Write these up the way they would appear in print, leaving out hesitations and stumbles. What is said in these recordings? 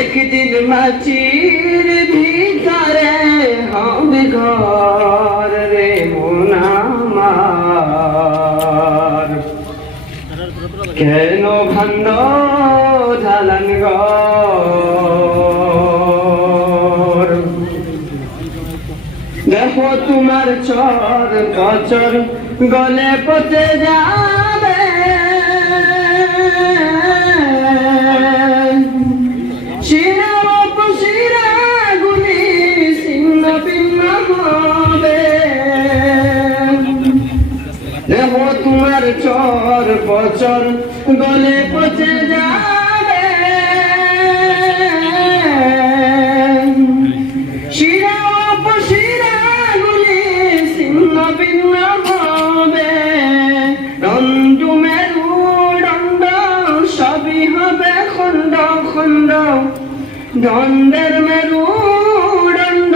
একদিন মাটির ভিতরে হবে ঘর রে মন আমার, কেন ভান্ড ঢালান ঘর। দেখো তোমার চর কচর গলে পচে যাবে, শিরা উপশিরা গুলি ছিন্ন ভিন্ন হবে। দেখো তোমার চর পচর গলে পচে যাবে, শিরা উপশিরা গুলি ছিন্ন ভিন্ন হবে। দণ্ড মেরুদণ্ড সবই হবে খণ্ড খণ্ড, দণ্ডের মেরুদণ্ড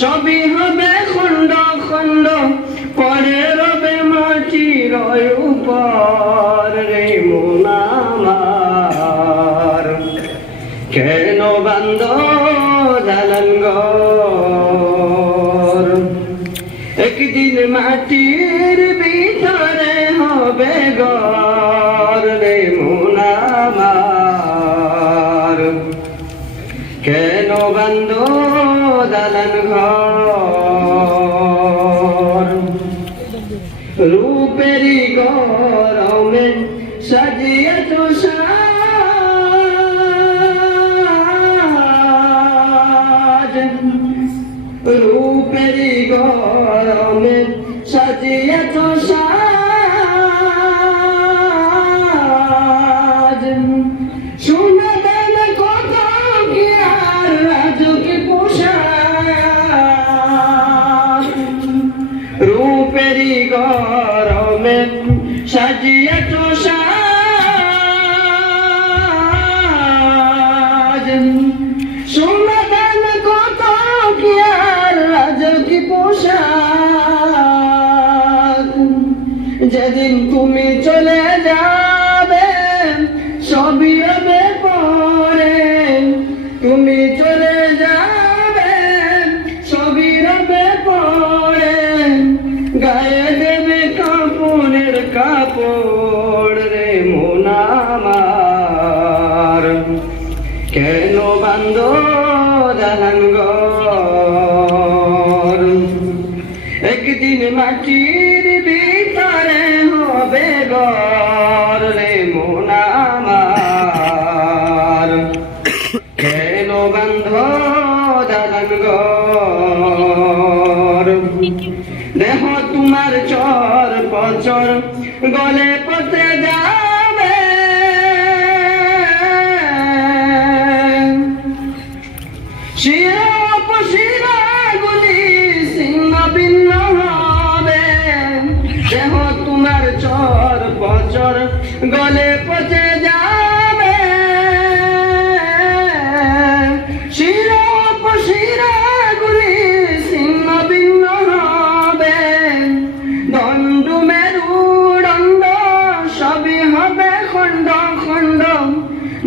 সবই হবে খণ্ড খণ্ড। পরে রবে মাটির উপর রে মন আমার, কেন বান্ধ ঢালান ঘর। একদিন মাটির ভিতরে হবে ঘর রে মন আমার, কেন বান্ধ ঢালান ঘর। রূপেরি গরমে সাজিয়ে তো সাজ, রূপেরি গরমে সাজিয়ে তো সাজ। শুনে দেন কথা কি আর রাজকে পোশাক, রূপেরি গরমে সাজিয়ে তো সাজ। শুনে দেন কথা কি আর রাজকে পোশাক। যেদিন তুমি চলে যাবে সবই হবে পরে, তুমি চলে যাবে সবই হবে পরে। গায়ে দেবে কাপড়ের কাপড় রে মন আমার, কেন বান্ধ ঢালান ঘর। একদিন মাটির ভিতরে হবে ঘর রে মন আমার, কেন বান্ধ ঢালান ঘর। দেহ তোমার চর পচর গলে পচে যাবে, শিরা উপশিরা গুলি ছিন্ন ভিন্ন হবে। দেহ তোমার চর পচর গলে পচে যাবে, শিরা উপশিরা গুলি ছিন্ন ভিন্ন হবে। দণ্ড মেরুদণ্ড সবই হবে খণ্ড খণ্ড,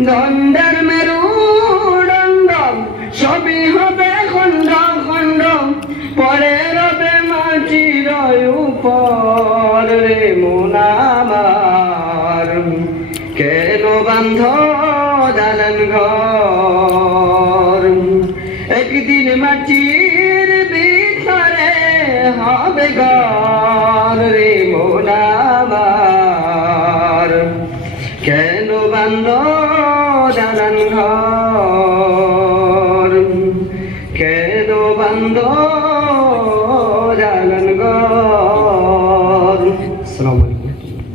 দণ্ডের মেরুদণ্ড সবই হবে খণ্ড খণ্ড। পরে রবে মাটির উপর রে মন আমার, কেন বান্ধ ঢালান ঘর। একদিন মাটির ভিতরে হবে ঘর রে মন আমার, কেন বান্ধ ঢালান ঘর, কেন বান্ধ ঢালান ঘর।